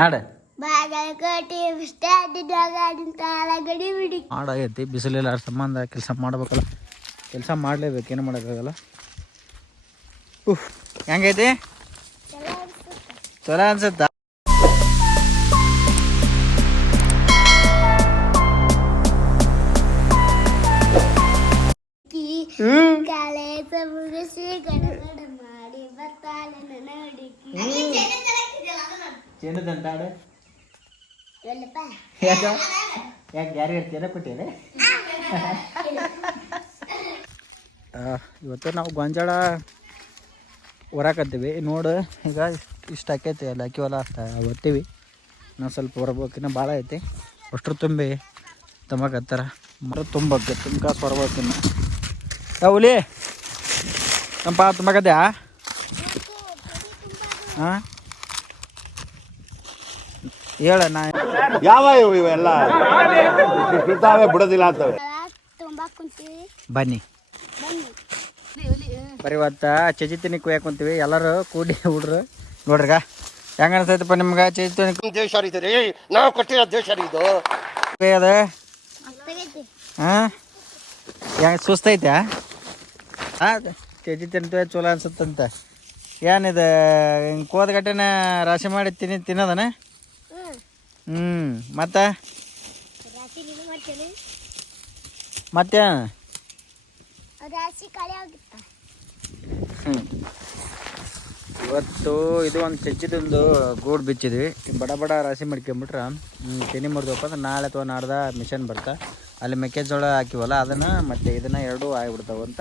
ಹಾಡ ಮಾಡಾಗೈತಿ ಬಿಸಿಲಿಲ್ಲ ಸಂಬಂಧ ಕೆಲಸ ಮಾಡ್ಬೇಕಲ್ಲ. ಕೆಲಸ ಮಾಡಲೇಬೇಕು, ಏನು ಮಾಡೋಕ್ಕಾಗಲ್ಲ. ಹೆಂಗೈತಿ? ಚಲೋ ಅನ್ಸುತ್ತಾ? ಇವತ್ತು ನಾವು ಗೊಂಜಾಳ ಹೊರಕತ್ತೀವಿ. ನೋಡು ಈಗ ಇಷ್ಟು ಆಕೈತಿ, ಅಲ್ಲಿ ಹಾಕಿವಲ್ಲ ಒತ್ತೀವಿ. ನಾವು ಸ್ವಲ್ಪ ಹೊರಬೇಕಿನ್ನ ಭಾಳ ಐತಿ. ಅಷ್ಟ್ರು ತುಂಬಿ ತುಂಬಕತ್ತಾರ. ಮರ ತುಂಬಕ್ಕೆ ಕಾಸು ಹೊರಬೇಕಿನ್ನ. ಹುಲಿ ತಂಪ ತುಂಬಕತ್ಯಾ? ಹಾಂ ಹೇಳ. ನಾ ಯಾವ ಇವೆಲ್ಲ ಬಿಡೋದಿಲ್ಲ ಅಂತವೆ. ಬನ್ನಿ ಬರೀ ಇವತ್ತು ಚಜಿತಿನಿ ಕುಯ್ಯಾಕ ಕುಂತೀವಿ ಎಲ್ಲರೂ ಕೂಡಿ ಹುಡ್ರು. ನೋಡ್ರಿಗ ಹೆಂಗ ಅನ್ಸೈತಪ್ಪ ನಿಮ್ಗೆ ಚಜಿತಿನಿ? ದೇಶ ನಾವು ಕೊಟ್ಟಿರೋ ದೇಶ ಇದು. ಅದ ಹಾಂ ಹೆಂಗ ಸುಸ್ತೈತೆ? ಹಾಂ ಚಜಿತಿನಿ ಚಲೋ ಅನ್ಸುತ್ತಂತ. ಏನಿದೆ ಹಿಂಗೆ ಕೋದಗಟ್ಟೆನ ರಾಶಿ ಮಾಡಿ ತಿನ್ನೋದನ? ಮತ್ತೆ ಮತ್ತೆ ಇವತ್ತು ಇದು ಒಂದು ಚಚ್ಚಿದೊಂದು ಗೂಡು ಬಿಚ್ಚಿದ್ವಿ. ಬಡ ಬಡ ರಾಶಿ ಮಾಡ್ಕೊಂಬಿಟ್ರೆ ತೆನಿ ಮುರಿದಪ್ಪ ಅಂದ್ರೆ ನಾಳೆ ಅಥವಾ ನಾಡ್ದ ಮಿಷನ್ ಬರ್ತಾ ಅಲ್ಲಿ ಮೆಕ್ಕೆಜೋಳ ಹಾಕಿವಲ್ಲ ಅದನ್ನು ಮತ್ತು ಇದನ್ನು ಎರಡೂ ಆಗಿಬಿಡ್ತಾವೆ ಅಂತ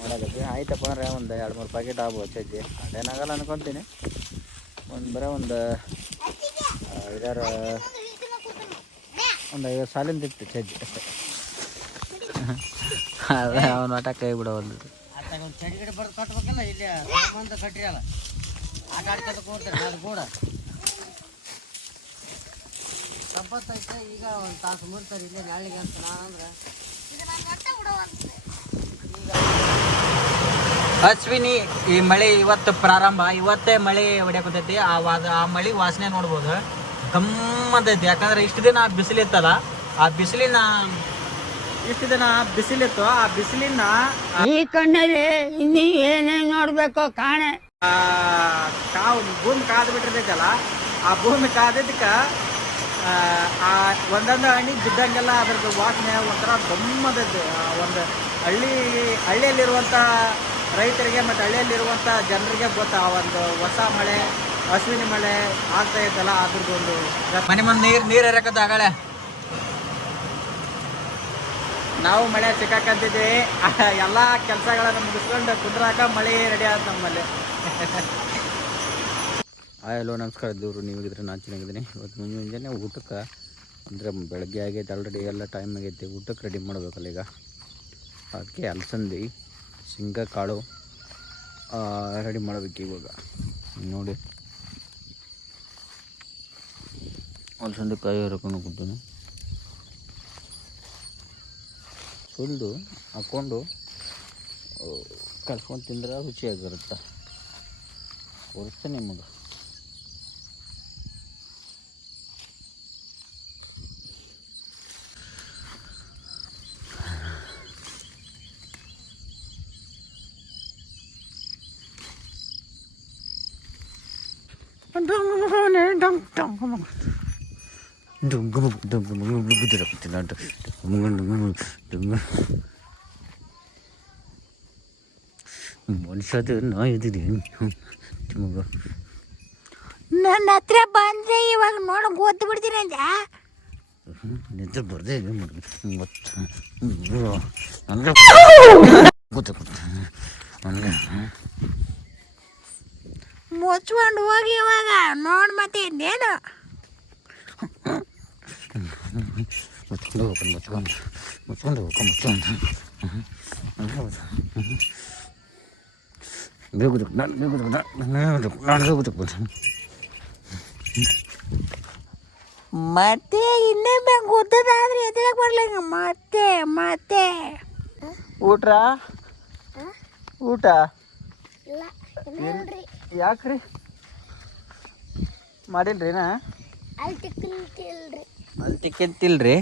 ಮಾಡೋದಕ್ಕೆ. ಆಯ್ತಪ್ಪ ಅಂದ್ರೆ ಒಂದು 2-3 ಪ್ಯಾಕೆಟ್ ಆಗ್ಬೋದು ಚಜ್ಜಿ. ಅದೇನಾಗಲ್ಲ ಅನ್ಕೊತೀನಿ. ಬರೀ ಒಂದು 50 ಸಾಲಿಂದ ಇತ್ತು ಚಜ್ಜಿ ಅಷ್ಟೇ. ಅದೇ ಅವನ ಆಟ ಕೈ ಬಿಡೋದು. ಚಡಿ ಗಿಡ ಬರ್ದು ಕಟ್ಬೇಕಲ್ಲ, ಇಲ್ಲಿ ಬಂದು ಕಟ್ಟಿರಲ್ಲ, ಆಟ ಆಡ್ಕೊತ ಕೂಡ್ತಾರೆ. ಅದು ಕೂಡ ಸಂಪತ್ತೈತೆ. ಈಗ ಒಂದು ತಾಸು ಮುರ್ತಾರೆ ಇಲ್ಲೇ ನಾಳೆಗೆ ಅಂತ. ನಾನಂದ್ರೆ ಅಶ್ವಿನಿ ಈ ಮಳೆ ಇವತ್ತು ಪ್ರಾರಂಭ, ಇವತ್ತೇ ಮಳೆ ಹೊಡ್ಯಾಕತೈತಿ. ಆ ಮಳೆ ವಾಸನೆ ನೋಡ್ಬೋದು, ಗಮ್ಮತ್ತೈತಿ. ಯಾಕಂದ್ರೆ ಇಷ್ಟು ದಿನ ಬಿಸಿಲಿತ್ತಲ್ಲ, ಆ ಬಿಸಿಲಿನ ಇಷ್ಟು ದಿನ ಬಿಸಿಲಿತ್ತು. ಆ ಬಿಸಿಲಿನ ಈ ಕಣ್ಣಲ್ಲಿ ಇನ್ನೀ ಏನೇನು ನೋಡ್ಬೇಕು ಕಾಣೆ. ಭೂಮಿ ಕಾದು ಬಿಟ್ಟಿರ್ತೈತಲ್ಲ, ಆ ಭೂಮಿ ಕಾದಿದ್ದಕ್ಕೆ ಆ ಒಂದೊಂದು ಹಣ್ಣಿ ಬಿದ್ದಂಗೆಲ್ಲ ಅದ್ರದ್ದು ವಾಸನೆ ಒಂಥರ ಗಮ್ಮತ್ತೈತಿ. ಒಂದು ಹಳ್ಳಿಯಲ್ಲಿರುವಂಥ ರೈತರಿಗೆ ಮತ್ತು ಹಳ್ಳಿಯಲ್ಲಿರುವಂಥ ಜನರಿಗೆ ಗೊತ್ತಾ ಒಂದು ಹೊಸ ಮಳೆ, ಅಶ್ವಿನಿ ಮಳೆ ಆಗ್ತಾ ಇತ್ತಲ್ಲ, ಅದ್ರದ್ದು ಒಂದು ಮನೆ ಮುಂದೆ ನೀರು ಎರಕತ್ತ. ಆಗಳೆ ನಾವು ಮಳೆ ಸಿಕ್ಕಾಕಂತಿದ್ವಿ. ಎಲ್ಲ ಕೆಲಸಗಳನ್ನು ಮುಗಿಸ್ಕೊಂಡು ಕುಂದ್ರಾಕ ಮಳೆ ರೆಡಿ ಆದ ನಮ್ಮಲ್ಲಿ. ಹಲೋ ನಮಸ್ಕಾರ ದೇವರು, ನೀವಿದ್ರೆ ನಾನು ಚೆನ್ನಾಗಿದ್ದೀನಿ. ಇವತ್ತು ಮುಂಜಾನೆ ಊಟಕ್ಕೆ ಅಂದರೆ ಬೆಳಗ್ಗೆ ಆಗೈತೆ ಆಲ್ರೆಡಿ, ಎಲ್ಲ ಟೈಮ್ ಆಗೈತೆ. ಊಟಕ್ಕೆ ರೆಡಿ ಮಾಡಬೇಕಲ್ಲ ಈಗ. ಅದಕ್ಕೆ ಅಲಸಂದಿ ಶೇಂಗಾ ಕಾಳು ರೆಡಿ ಮಾಡಬೇಕು ಇವಾಗ. ನೋಡಿ ಅಲಸಂದಿ ಕಾಯಿ ಹರ್ಕೊಂಡು ಕೂತೀನಿ. ಸುಲಿದು ಹಾಕ್ಕೊಂಡು ಕಲ್ಸ್ಕೊಂಡು ತಿಂದ್ರೆ ರುಚಿಯಾಗಿರುತ್ತೆ. ತೋರಿಸ್ತೇನೆ ನಿಮಗೆ. ಮನುಷ್ಯದು ನಾಯಿದ್ದೀರಿ ಮಗ. ನನ್ನ ಹತ್ರ ಬಂದ್ರೆ ಇವಾಗ ನೋಡ ಗೊತ್ತು ಬಿಡ್ತೀನಿ ಅಂತ ನಿಂತು ಬರ್ದೆ ಮುಚ್ಕೊಂಡು ಹೋಗಿ ಇವಾಗ ನೋಡ್ ಮತ್ತೆ ಇನ್ನೇನು ಮುಚ್ಕೊಂಡು ಮತ್ತೆ ಇನ್ನೊಮ್ಮೆ ಗೊತ್ತದಾದ್ರೆ ಎದಳಕ್ ಬರ್ಲಂಗ ಮತ್ತೆ ಮತ್ತೆ ಊಟ ಊಟ ಯಾಕ್ರಿ ಮಾಡಿಲ್ರಿ ನಾ ಅಲ್ಲಿ ತಿಕ್ಕಲ್ರಿ ಅಲ್ಲಿ ತಿಕ್ಕೆತ್ತಿಲ್ರಿ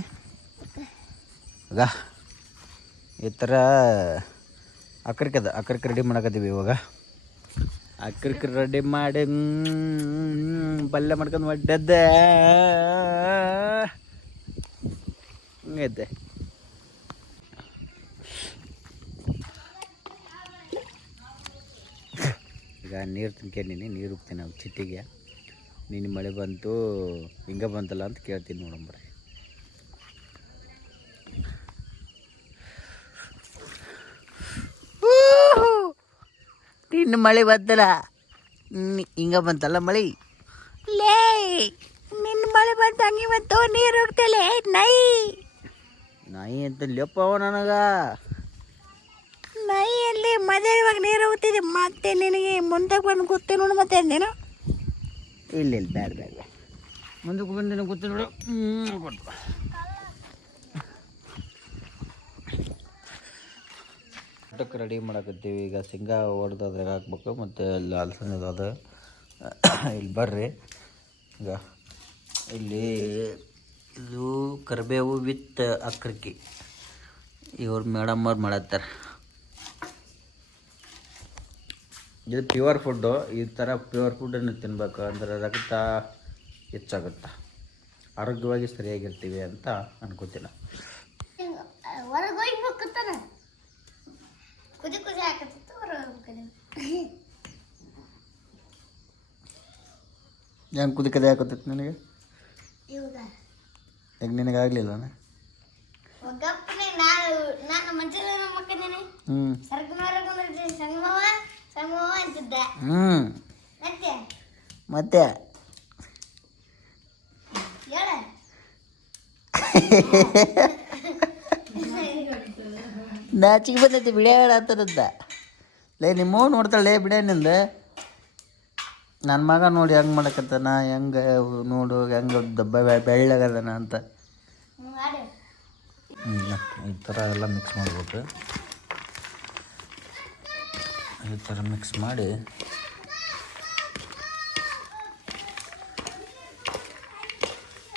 ಆಗ ಈ ಥರ ಅಕ್ರಕ್ಕೆ ರೆಡಿ ಮಾಡಕತ್ತೀವಿ ಇವಾಗ ಅಕ್ರಕ್ಕೆ ರೆಡಿ ಮಾಡಿ ಪಲ್ಯ ಮಾಡ್ಕೊಂಡು ಒಡ್ಡದ್ದೆ ಹಂಗೈತೆ ಈಗ ನೀರು ತಿನ್ಕೊಂಡೀನಿ ನೀರು ಉಪ್ತೀನಿ ನಾವು ಚಿಟ್ಟಿಗೆ ನೀನು ಮಳೆ ಬಂತು ಹಿಂಗೆ ಬಂತಲ್ಲ ಅಂತ ಕೇಳ್ತೀನಿ ನೋಡಂಬ್ರೆ ನಿನ್ನ ಮಳೆ ಬಂತಲ್ಲ ಹಿಂಗೆ ಬಂತಲ್ಲ ಮಳೆ ಲೇ ನಿನ್ನ ಮಳೆ ಬಂತ ಹಂಗೆ ಬಂತು ನೀರು ಹೋಗ್ತಲೆ ನಾಯಿ ಅಂತ ಲೆಪ್ಪವ ನನಗ ನೈಯಲ್ಲಿ ಮದುವೆ ಇವಾಗ ನೀರು ಹೋಗ್ತಿದೆ ಮತ್ತೆ ನಿನಗೆ ಮುಂದೆ ಬಂದು ಗೊತ್ತೇ ನೋಡು ಮತ್ತೆ ನೀನು ಇಲ್ಲ ಬ್ಯಾಡ ಮುಂದಕ್ಕೆ ಬಂದು ಗೊತ್ತು ನೋಡು ಕೊಟ್ಟು ಊಟಕ್ಕೆ ರೆಡಿ ಮಾಡಕತ್ತೀವಿ ಈಗ ಶೇಂಗಾ ಹೊಡೆದು ಅದ್ರಾಗ ಹಾಕ್ಬೇಕು ಮತ್ತು ಅಲ್ಲಿ ಹಲಸನ್ ಅದು ಇಲ್ಲಿ ಬರ್ರಿ ಈಗ ಇಲ್ಲಿ ಇದು ಕರಿಬೇವು ವಿತ್ ಅಕ್ರಕ್ಕಿ ಇವ್ರು ಮೇಡಮ್ ಅವ್ರು ಮಾಡತ್ತಾರೆ ಇದು ಪ್ಯೂರ್ ಫುಡ್ಡು ಈ ಥರ ಪ್ಯೂರ್ ಫುಡ್ಡನ್ನು ತಿನ್ಬೇಕು ಅಂದ್ರೆ ರಕ್ತ ಹೆಚ್ಚಾಗುತ್ತೆ ಆರೋಗ್ಯವಾಗಿ ಸರಿಯಾಗಿರ್ತೀವಿ ಅಂತ ಅನ್ಕೋತೀನಿ ಹೊರಗೆ ಹೋಗ್ಬೇಕತ್ತಾನ ಕುದಿ ಹಾಕತ್ತಿತ್ತು ಹೊರಗೆ ಹೆಂಗೆ ಕುದಿ ಹಾಕತ್ತೈತಿ ನನಗೆ ಇವಾಗ ಹೆಂಗೆ ನಿನಗಾಗಲಿಲ್ಲ ಒಗ್ಗಪ್ಪನೇ ನಾನು ಮಂಚದ ಮಕ್ಕಂದೇನೆ ಸರ್ಕನವರೆಗೆ ಬಂದಿದ್ದೆ ಸಂಗಮವ ಅಂತಿದ್ದೆ ಮತ್ತೆ ಹೇಳ ನಾಚಿಗೆ ಬಂದೈತಿ ಬಿಡಿಯ ಹೇಳತ್ತದ ಲೇ ನಿಮ್ಮ ನೋಡ್ತಾಳೆ ಬಿಡಿಯನಿಂದ ನನ್ನ ಮಗ ನೋಡಿ ಹೆಂಗೆ ಮಾಡಕತ್ತಾನ ಹೆಂಗೆ ನೋಡು ಹೆಂಗೆ ಬೆಳ್ಳಗದನ ಅಂತ ಈ ಥರ ಎಲ್ಲ ಮಿಕ್ಸ್ ಮಾಡ್ಬೇಕು ಈ ಥರ ಮಿಕ್ಸ್ ಮಾಡಿ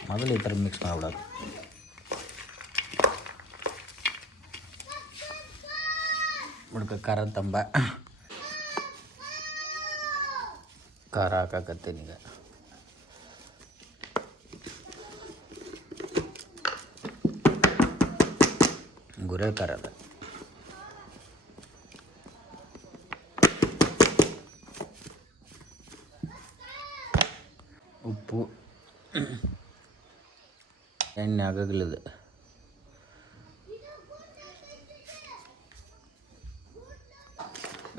ಮೊದಲು ಈ ಥರ ಮಿಕ್ಸ್ ಮಾಡಿಬಿಡೋದು ಹುಡ್ಕ ಖಾರ ತಂಬ ಖಾರ ಹಾಕಾಕತ್ತೀನಿ ಈಗ ಗುರೆ ಖಾರ ಅದ ಉಪ್ಪು ಎಣ್ಣೆ ಆಗಾಗಲಿದೆ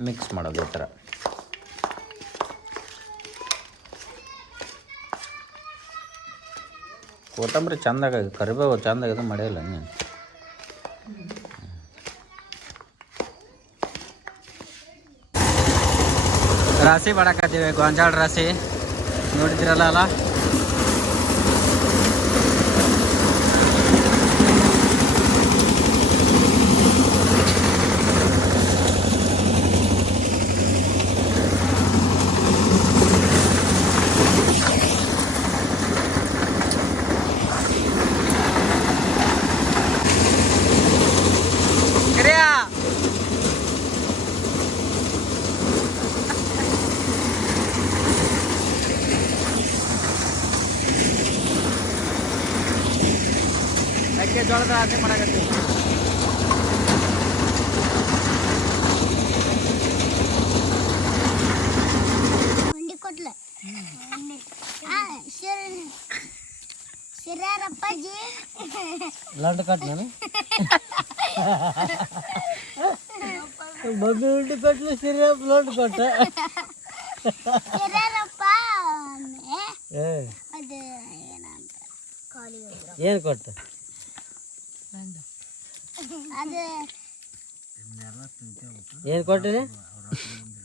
ಮಿಕ್ಸ್ ಮಾಡೋದು ಈ ಥರ ಕೊತ್ತಂಬರಿ ಚಂದಾಗ ಕರಿಬೇವು ಚಂದಾಗ ಇದು ಮಾಡಿಲ್ಲ ನೀನು ರಾಶಿ ಮಾಡಾಕತ್ತೀವಿ ಗೊಂಜಾಳ ರಾಶಿ ನೋಡಿದಿರಲ್ಲ ಅಲ್ಲ ಮೆಕ್ಕೆಜೋಳದ ರಾಶಿ ಮಾಡಾಕತ್ತೀವಿ ಉಂಡಿ ಕೊಟ್ಲ ಸಿರ್ಯಾರಪ್ಪಾಜಿ ಲಂಡ್ ಕಟ್ ನಾನು ಮಗು ಉಂಡಿ ಕೊಟ್ಲು ಸಿರಿಯ ಲಂಡ್ ಕೊಟ್ಟ ಸಿರ್ಯಾರಪ್ಪ ಅದು ಏನಂತ ಏನು ಕೊಟ್ಟ ಅದು ಏನು ಕೊಟ್ಟಿರಿ